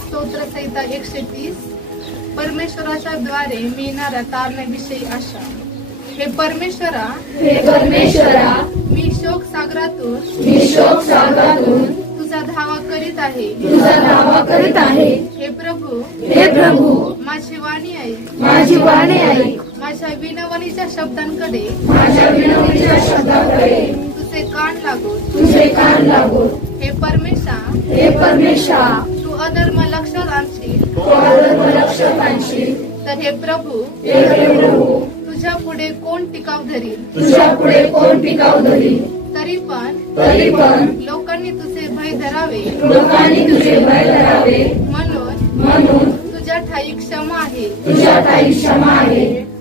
स्तोत्रसंहिता 130. परमेश्वराच्या द्वारे मिळणाऱ्या तारण्याविषयी आशा. हे परमेश्वरा मी शोक सागरातून तुझा धावा करीत आहे. हे प्रभू माझी वाणी ऐक. माझ्या विनवणीच्या शब्दांकडे तुझे कान लागो. हे परमेशा तू अधर्म लक्षात आणशील. तर हे प्रभू तुझ्या पुढे कोण टिकाव धरील. तरी पण लोकांनी तुझे भय धरावे. म्हणून तुझ्या ठाई क्षमा आहे.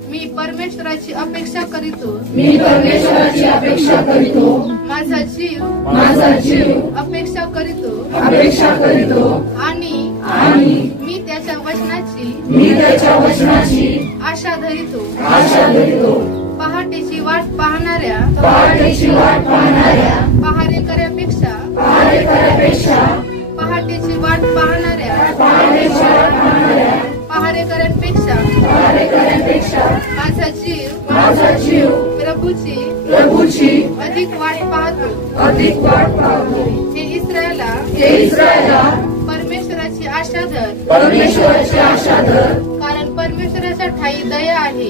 मी परमेश्वराची अपेक्षा करीतो. माझा जीव अपेक्षा करीतो. आणि मी त्याच्या वचनाची आशा धरितो. पहाटेची वाट पाहणाऱ्या पहारेकऱ्यापेक्षा पहाटेची वाट पाहणाऱ्या पहारेकऱ्यांपेक्षा माझा जीव प्रभूची अधिक वाट पाहतो. हे इस्रायला परमेश्वराची आशा धर. कारण परमेश्वराच्या ठाई दया आहे.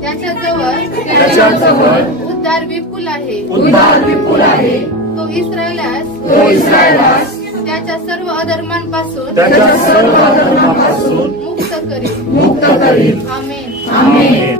त्याच्याजवळ उद्धार विपुल आहे. तो इस्रायलास त्याच्या सर्व अधर्मांपासून मुक्त करेल. आमेन.